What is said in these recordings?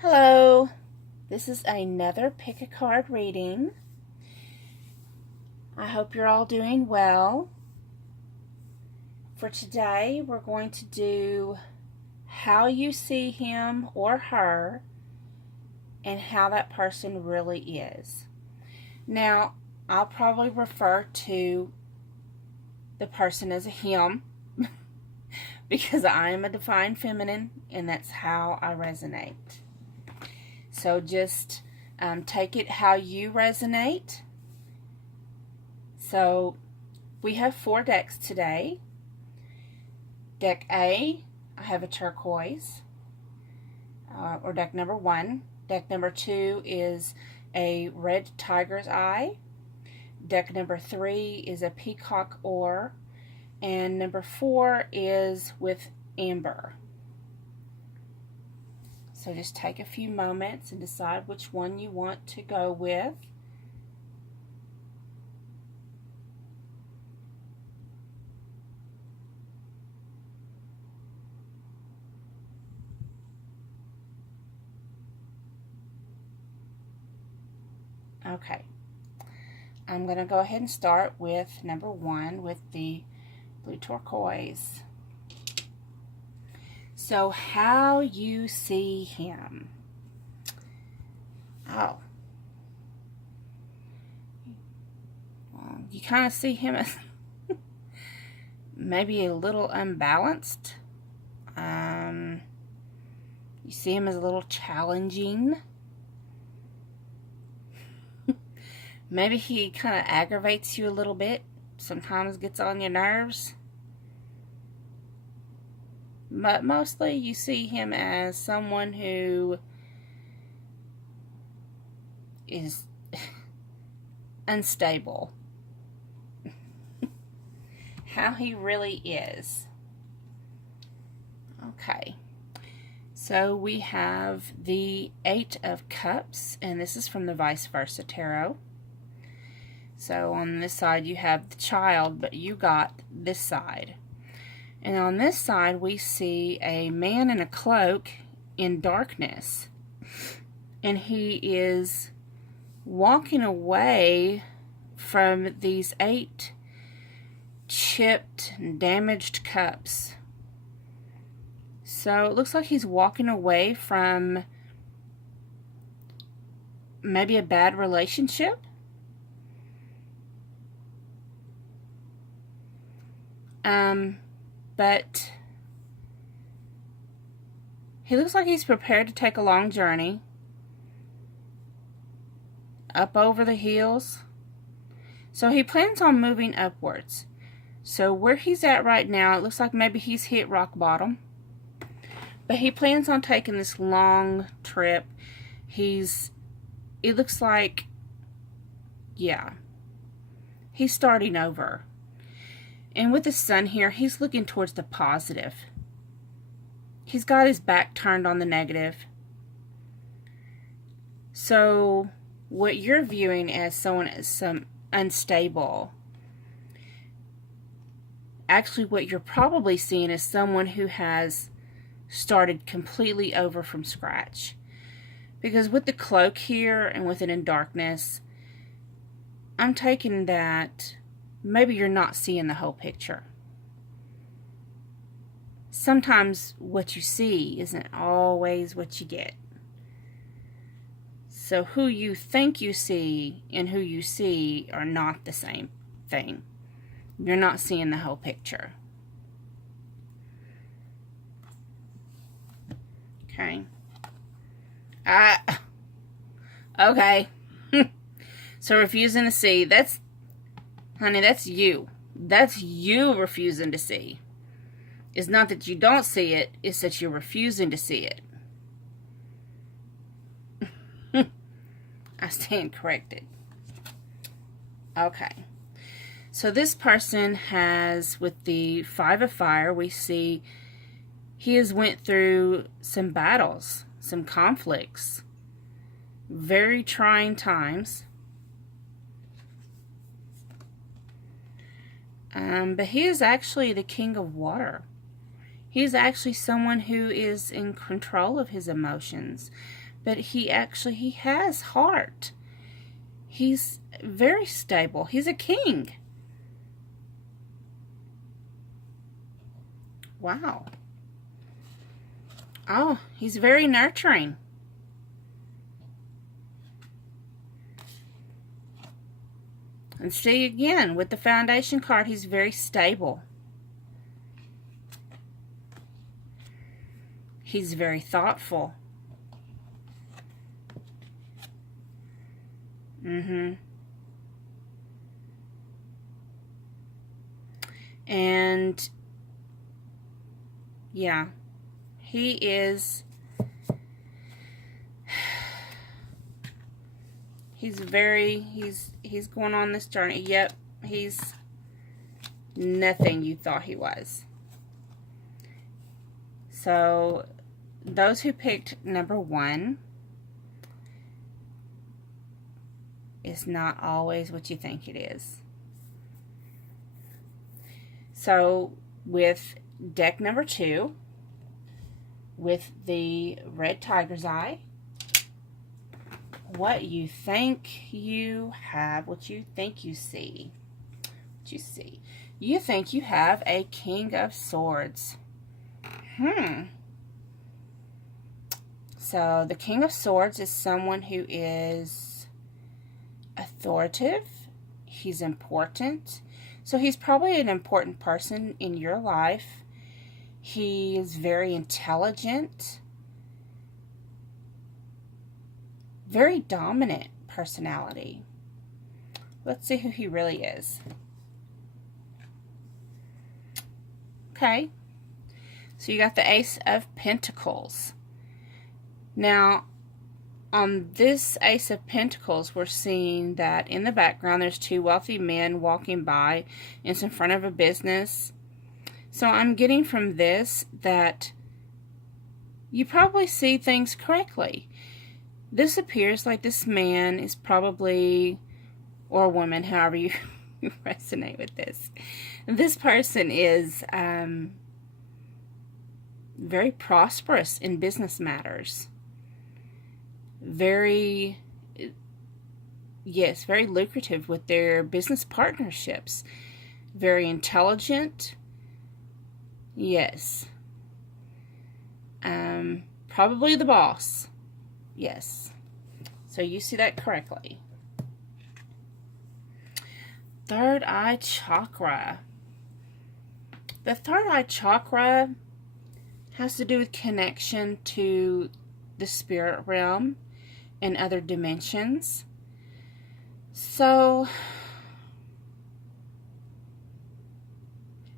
Hello, this is another pick a card reading. I hope you're all doing well. For today, we're going to do how you see him or her and how that person really is. Now, I'll probably refer to the person as a him because I am a divine feminine and that's how I resonate. So just take it how you resonate. So we have 4 decks today. Deck A, I have a turquoise, or deck number 1. Deck number 2 is a red tiger's eye. Deck number 3 is a peacock ore. And number 4 is with amber. So just take a few moments and decide which one you want to go with. Okay, I'm going to go ahead and start with number 1 with the blue turquoise. So how you see him. Oh. Well, you kind of see him as maybe a little unbalanced. You see him as a little challenging. Maybe he kind of aggravates you a little bit. Sometimes gets on your nerves. But mostly you see him as someone who is unstable. How he really is. Okay. So we have the 8 of Cups, and this is from the Vice Versa Tarot. So on this side you have the child, but you got this side. And on this side, we see a man in a cloak in darkness. And he is walking away from these 8 chipped and damaged cups. So it looks like he's walking away from maybe a bad relationship. But he looks like he's prepared to take a long journey up over the hills. So he plans on moving upwards. So where he's at right now, it looks like maybe he's hit rock bottom. But he plans on taking this long trip. It looks like, yeah, he's starting over. And with the sun here, he's looking towards the positive. He's got his back turned on the negative. So what you're viewing as someone as some unstable, actually what you're probably seeing is someone who has started completely over from scratch. Because with the cloak here and with it in darkness, I'm taking that maybe you're not seeing the whole picture. Sometimes what you see isn't always what you get. So who you think you see and who you see are not the same thing. You're not seeing the whole picture. Okay. Okay. So refusing to see, honey, that's you. That's you refusing to see. It's not that you don't see it, it's that you're refusing to see it. I stand corrected. Okay. So this person has, with the 5 of Fire, we see he has went through some battles, some conflicts, very trying times. But he is actually the King of Water. He is actually someone who is in control of his emotions. but he has heart. He's very stable. He's a king. Wow. Oh, he's very nurturing. And see, again, with the foundation card, he's very stable. He's very thoughtful. And yeah, he's going on this journey. Yep, he's nothing you thought he was. So those who picked number 1, is not always what you think it is. So with deck number 2, with the red tiger's eye, what you think you have, what you think you see. What you see. You think you have a King of Swords. So the King of Swords is someone who is authoritative. He's important. So he's probably an important person in your life. He is very intelligent. Very dominant personality. Let's see who he really is. Okay. So you got the Ace of Pentacles. Now, on this Ace of Pentacles, we're seeing that in the background there's 2 wealthy men walking by. It's in front of a business. So I'm getting from this that you probably see things correctly. This appears like this man is probably, or woman, however you resonate with this. This person is very prosperous in business matters. Very lucrative with their business partnerships. Very intelligent. Yes. Probably the boss. Yes. So you see that correctly. Third eye chakra. The third eye chakra has to do with connection to the spirit realm and other dimensions. So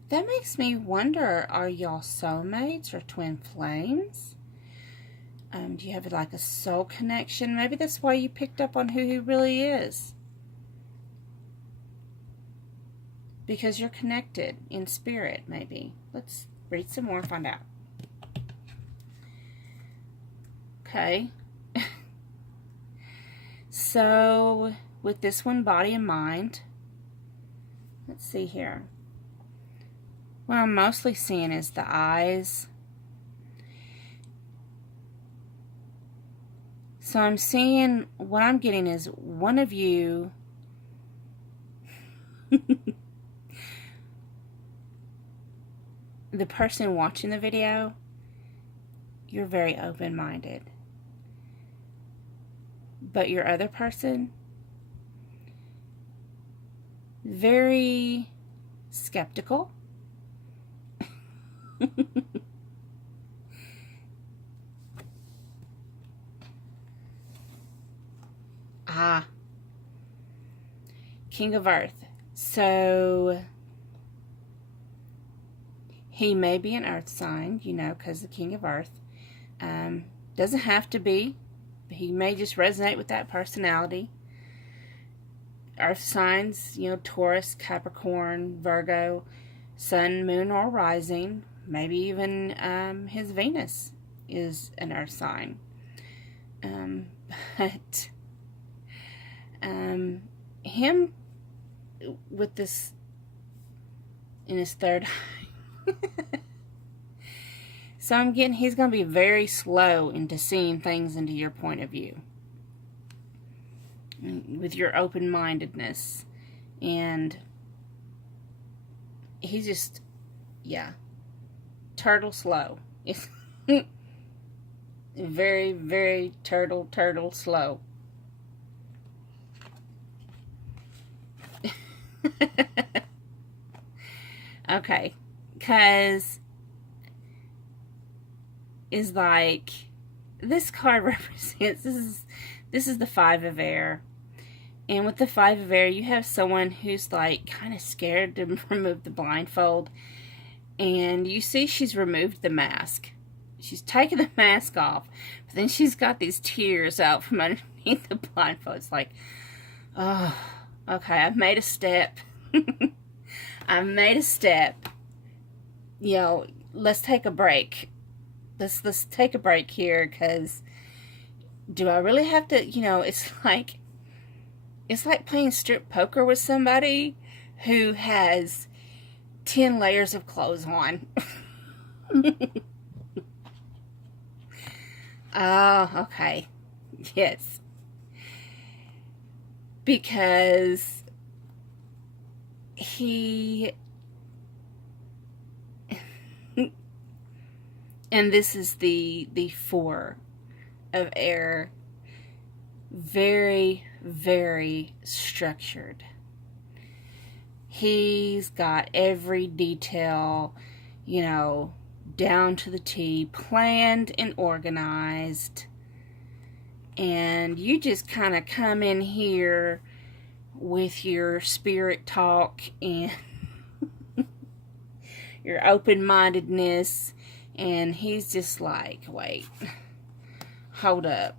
that makes me wonder, are y'all soulmates or twin flames? Do you have like a soul connection? Maybe that's why you picked up on who he really is. Because you're connected in spirit, maybe. Let's read some more and find out. Okay. So, with this one, body and mind. Let's see here. What I'm mostly seeing is the eyes. So I'm seeing, what I'm getting is one of you the person watching the video, you're very open-minded. But your other person, very skeptical. King of Earth. So he may be an earth sign, you know, because the King of Earth. Doesn't have to be. He may just resonate with that personality. Earth signs, you know, Taurus, Capricorn, Virgo, Sun, Moon, or Rising. Maybe even his Venus is an earth sign. But him with this in his third eye. So I'm getting he's going to be very slow into seeing things into your point of view. With your open-mindedness. And he's just, yeah, turtle slow. It's very, very turtle slow. Okay, because is like this card represents this is the Five of Air, and with the Five of Air you have someone who's like kind of scared to remove the blindfold, and you see she's removed the mask. She's taken the mask off, but then she's got these tears out from underneath the blindfold. It's like, oh, okay, I've made a step. I've made a step. You know, let's take a break. Let's take a break here, because do I really have to, you know, it's like playing strip poker with somebody who has 10 layers of clothes on. Oh, okay. Yes. Because he and this is the Four of Air. Very, very structured. He's got every detail, you know, down to the T, planned and organized. And you just kind of come in here with your spirit talk and your open-mindedness, and he's just like, wait, hold up,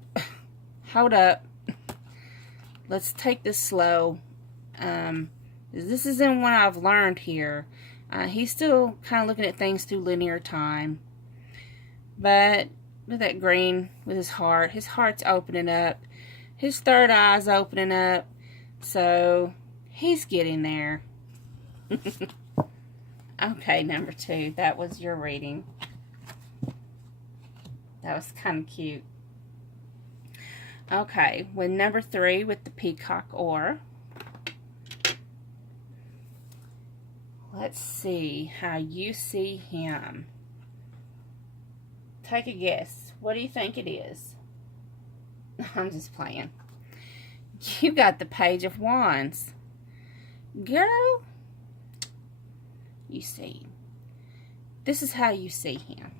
let's take this slow. This isn't what I've learned here. He's still kind of looking at things through linear time, but with that green, with his heart's opening up, his third eye's opening up, so he's getting there. Okay, number 2, that was your reading. That was kind of cute. Okay, with number 3, with the Peacock Ore, let's see how you see him. Take a guess. What do you think it is? I'm just playing. You got the Page of Wands. Girl, you see, this is how you see him.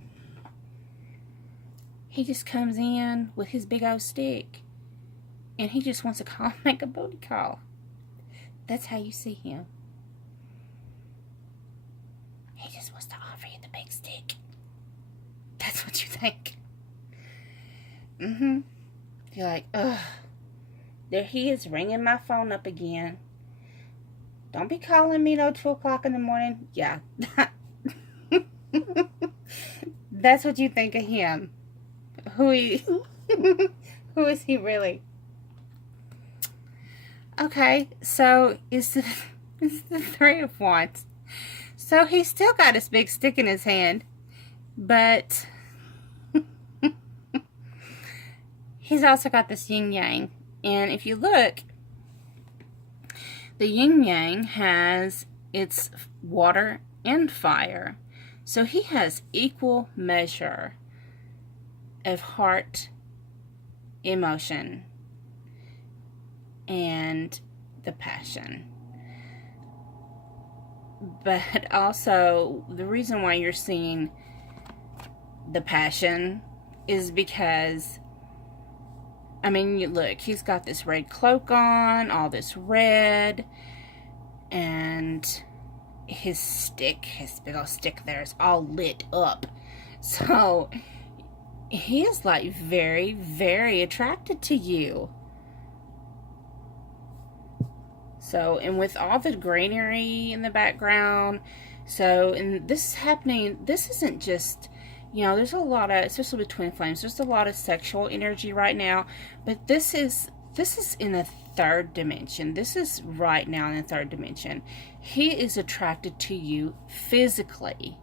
He just comes in with his big old stick, and he just wants to call, make a booty call. That's how you see him. He just wants to offer you the big stick. That's what you think. You're like, ugh. There he is, ringing my phone up again. Don't be calling me no 2 o'clock in the morning. Yeah. That's what you think of him. Who is he really? Okay, so it's the 3 of Wands. So he's still got his big stick in his hand, but he's also got this yin yang. And if you look, the yin yang has its water and fire. So he has equal measure of heart, emotion, and the passion. But also, the reason why you're seeing the passion is because, I mean, you look, he's got this red cloak on, all this red, and his stick, his big old stick there is all lit up. So, he is like very, very attracted to you. So, and with all the greenery in the background, so, and this is happening, this isn't just, you know, there's a lot of, especially with twin flames, there's a lot of sexual energy right now, but this is in the 3rd dimension. This is right now in the 3rd dimension. He is attracted to you physically.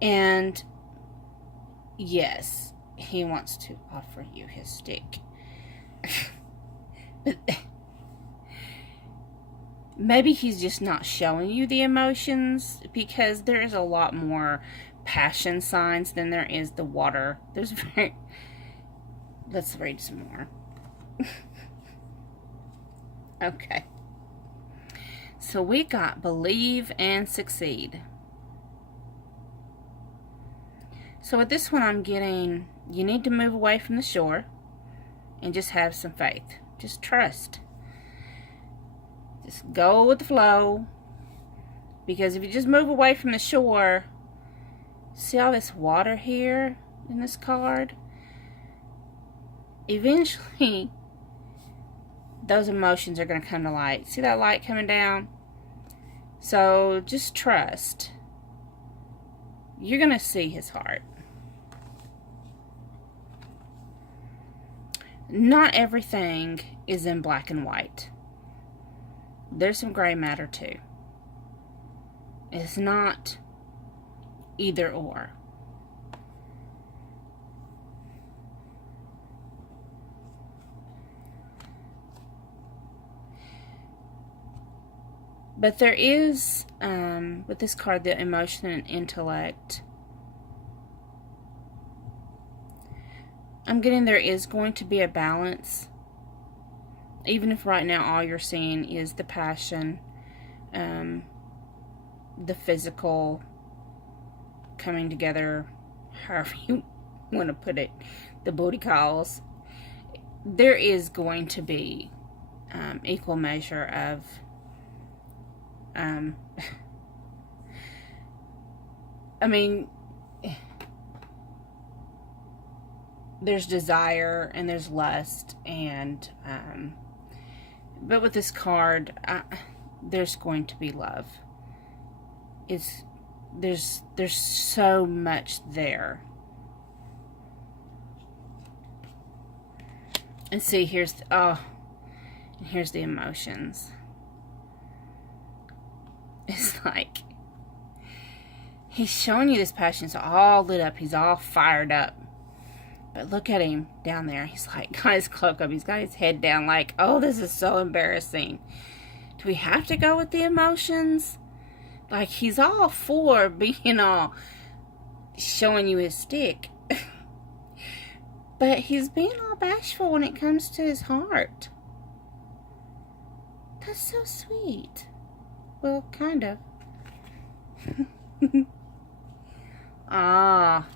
And yes, he wants to offer you his stick. But maybe he's just not showing you the emotions, because there is a lot more passion signs than there is the water. There's very... Let's read some more. Okay. So we got believe and succeed. So with this one, I'm getting, you need to move away from the shore and just have some faith. Just trust. Just go with the flow. Because if you just move away from the shore, see all this water here in this card? Eventually, those emotions are going to come to light. See that light coming down? So just trust. You're going to see his heart. Not everything is in black and white. There's some gray matter too. It's not either or. But there is, with this card, the emotion and intellect. I'm getting there is going to be a balance. Even if right now all you're seeing is the passion, the physical coming together, however you want to put it, the booty calls. There is going to be equal measure of I mean, there's desire and there's lust, and but with this card, there's going to be love. There's so much there. And see, here's the emotions. It's like he's showing you this passion. It's all lit up. He's all fired up. But look at him down there. He's like got his cloak up. He's got his head down like, oh, this is so embarrassing. Do we have to go with the emotions? Like, he's all for being all showing you his stick. But he's being all bashful when it comes to his heart. That's so sweet. Well, kind of. Ah.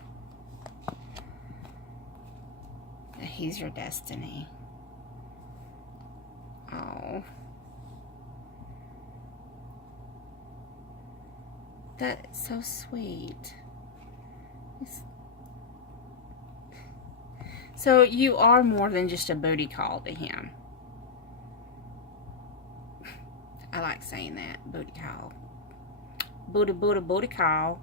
He's your destiny. Oh. That's so sweet. So you are more than just a booty call to him. I like saying that. Booty call. Booty call.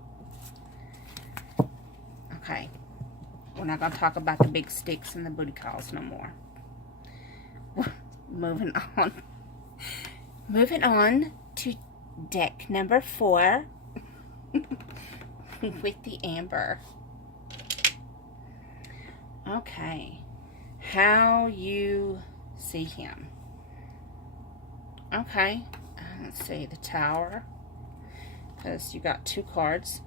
Okay. We're not going to talk about the big sticks and the booty calls no more. Moving on. Moving on to deck number 4 with the amber. Okay. How you see him. Okay. Let's see. The Tower. Because you got 2 cards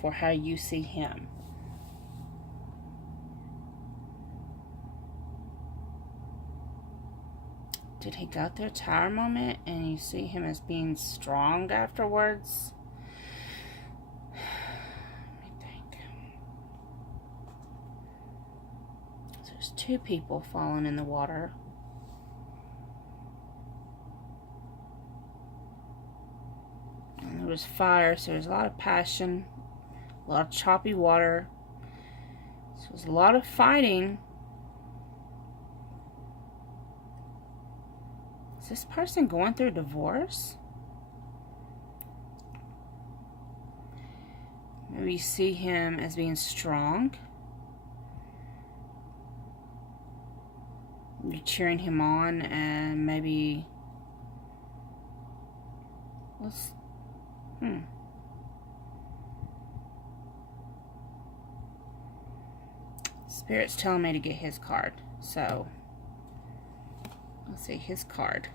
for how you see him. Did he go through a tower moment and you see him as being strong afterwards? Let me think. So there's 2 people falling in the water. And there was fire, so there's a lot of passion, a lot of choppy water. So there's a lot of fighting. Is this person going through a divorce? Maybe you see him as being strong. You're cheering him on, and maybe Spirit's telling me to get his card. So, let's see, his card.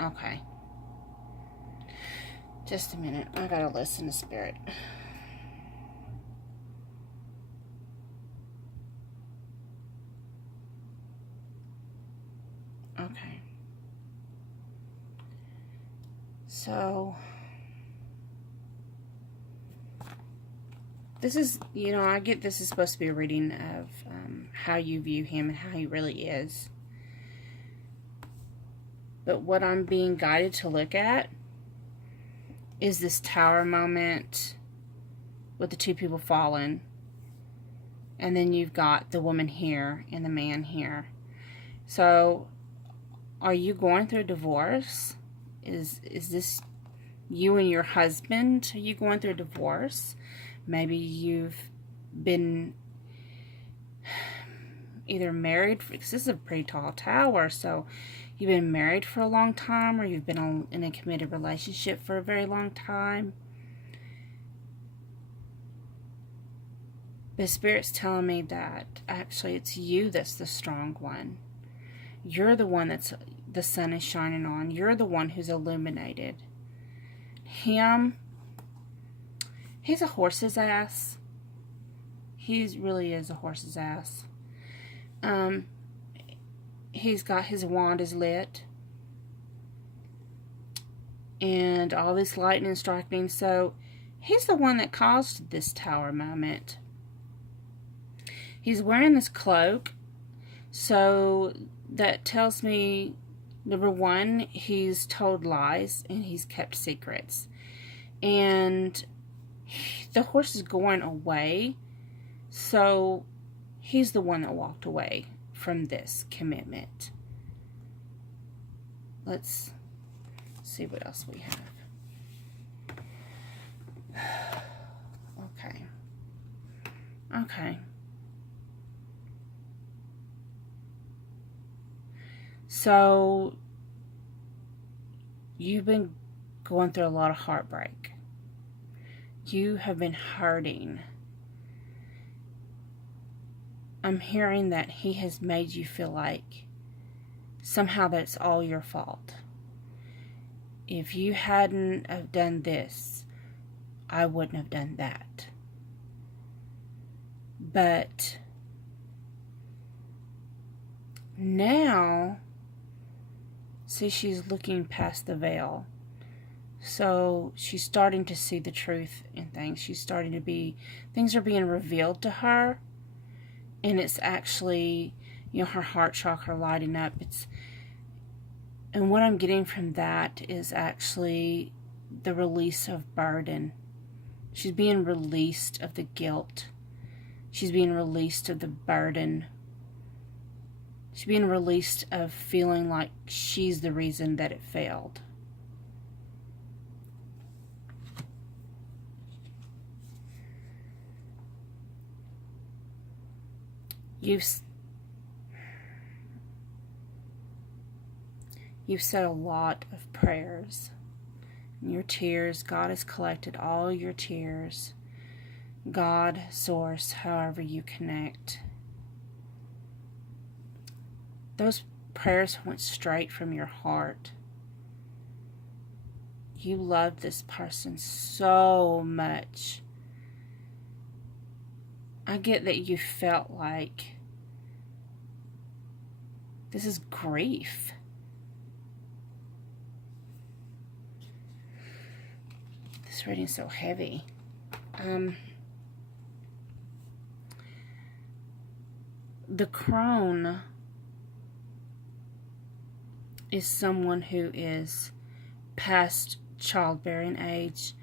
Okay. Just a minute. I gotta listen to Spirit. Okay. So, this is, you know, I get this is supposed to be a reading of how you view him and how he really is. But what I'm being guided to look at is this tower moment with the two people falling. And then you've got the woman here and the man here. So, are you going through a divorce? Is this you and your husband? Are you going through a divorce? Maybe you've been either married, because this is a pretty tall tower, so you've been married for a long time, or you've been in a committed relationship for a very long time. But Spirit's telling me that actually it's you that's the strong one. You're the one that's the sun is shining on. You're the one who's illuminated. Him, he's a horse's ass. He really is a horse's ass. He's got his wand is lit. And all this lightning striking. So, he's the one that caused this tower moment. He's wearing this cloak. So, that tells me, number one, he's told lies and he's kept secrets. And the horse is going away. So, he's the one that walked away from this commitment. Let's see what else we have. Okay. Okay. So, you've been going through a lot of heartbreak. You have been hurting. I'm hearing that he has made you feel like somehow that's all your fault. If you hadn't have done this, I wouldn't have done that. But now, see, she's looking past the veil. So she's starting to see the truth in things. She's starting to be, things are being revealed to her. And it's actually, you know, her heart chakra lighting up. And what I'm getting from that is actually the release of burden. She's being released of the guilt. She's being released of the burden. She's being released of feeling like she's the reason that it failed. You've said a lot of prayers. And your tears, God has collected all your tears. God, source, however you connect. Those prayers went straight from your heart. You loved this person so much. I get that you felt like this is grief. This reading's so heavy. The crone is someone who is past childbearing age.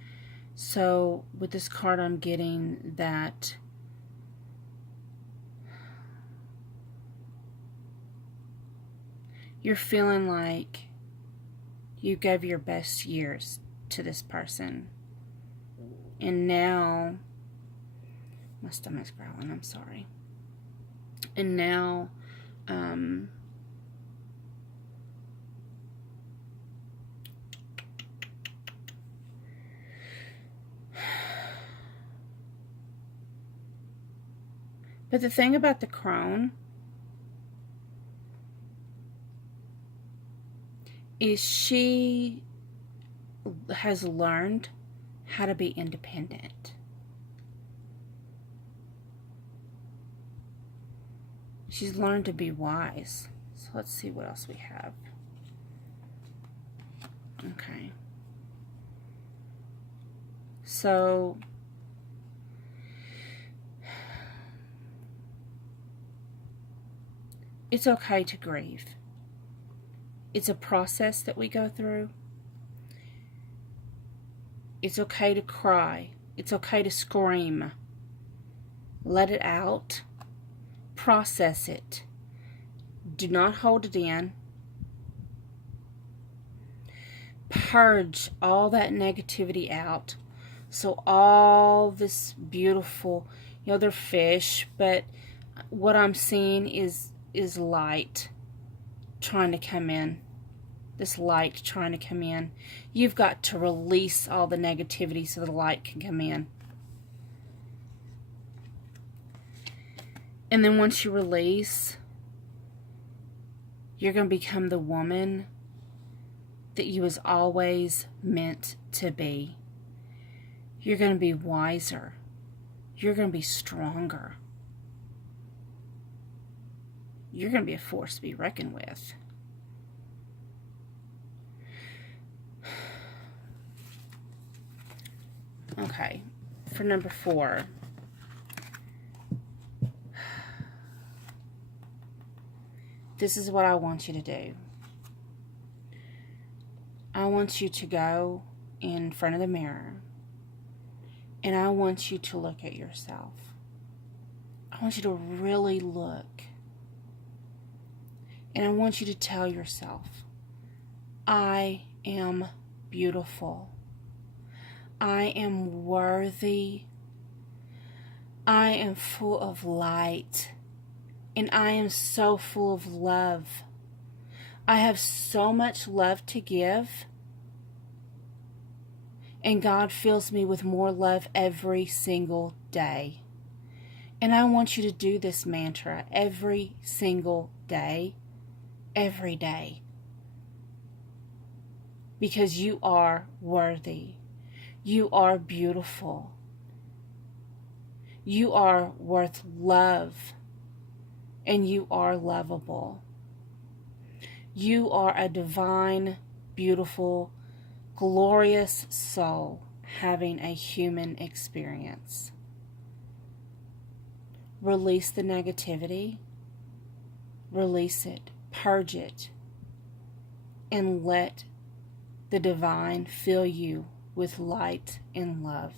So with this card I'm getting that you're feeling like you gave your best years to this person. And now, my stomach's growling, I'm sorry. And now, But the thing about the crone is she has learned how to be independent. She's learned to be wise. So let's see what else we have. Okay. So it's okay to grieve. It's a process that we go through. It's okay to cry. It's okay to scream. Let it out. Process it. Do not hold it in. Purge all that negativity out. So all this beautiful, they're fish, but what I'm seeing is light trying to come in. This light trying to come in. You've got to release all the negativity so the light can come in. And then once you release, you're going to become the woman that you was always meant to be. You're going to be wiser. You're going to be stronger. You're going to be a force to be reckoned with. Okay, for number 4. This is what I want you to do. I want you to go in front of the mirror and I want you to look at yourself. I want you to really look. And I want you to tell yourself, I am beautiful. I am worthy. I am full of light. And I am so full of love. I have so much love to give. And God fills me with more love every single day. And I want you to do this mantra every single day. Every day. Because you are worthy. You are beautiful. You are worth love. And you are lovable. You are a divine, beautiful, glorious soul having a human experience. Release the negativity. Release it. Purge it. And let the divine fill you with light and love.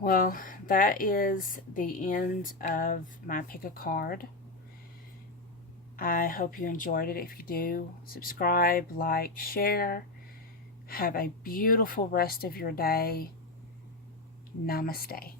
Well, that is the end of my pick a card. I hope you enjoyed it. If you do, subscribe, like, share. Have a beautiful rest of your day. Namaste.